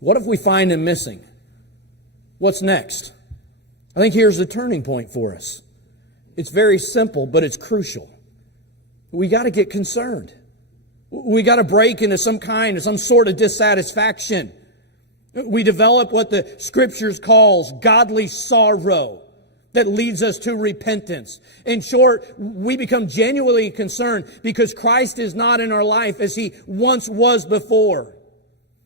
What if we find him missing? What's next? I think here's the turning point for us. It's very simple, but it's crucial. We got to get concerned. We got to break into some sort of dissatisfaction. We develop what the Scriptures calls godly sorrow that leads us to repentance. In short, we become genuinely concerned because Christ is not in our life as He once was before.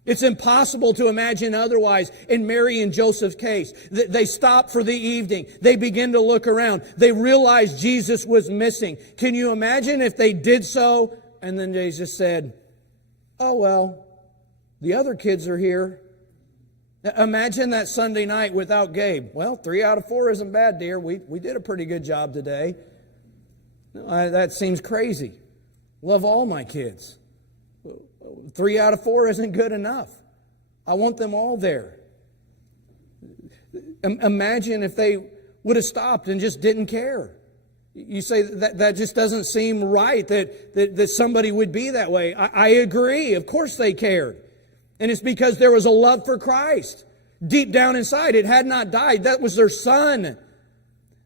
It's impossible to imagine otherwise in Mary and Joseph's case. They stop for the evening. They begin to look around. They realize Jesus was missing. Can you imagine if they did so and then they just said, "Oh well, the other kids are here." Imagine that Sunday night without Gabe. "Well, 3 out of 4 isn't bad, dear. We did a pretty good job today." That seems crazy. Love all my kids. 3 out of 4 isn't good enough. I want them all there. Imagine if they would have stopped and just didn't care. You say that just doesn't seem right that somebody would be that way. I agree. Of course they cared. And it's because there was a love for Christ. Deep down inside, it had not died. That was their son.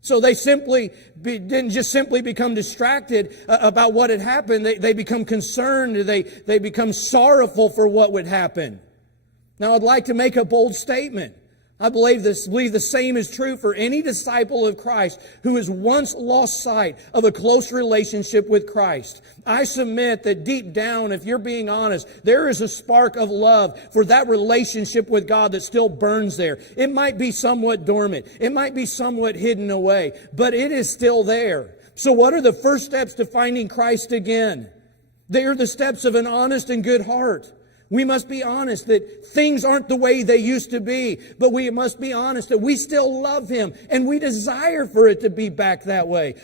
So they didn't just simply become distracted about what had happened. They become concerned. They become sorrowful for what would happen. Now, I'd like to make a bold statement. I believe the same is true for any disciple of Christ who has once lost sight of a close relationship with Christ. I submit that deep down, if you're being honest, there is a spark of love for that relationship with God that still burns there. It might be somewhat dormant. It might be somewhat hidden away, but it is still there. So what are the first steps to finding Christ again? They are the steps of an honest and good heart. We must be honest that things aren't the way they used to be, but we must be honest that we still love Him and we desire for it to be back that way.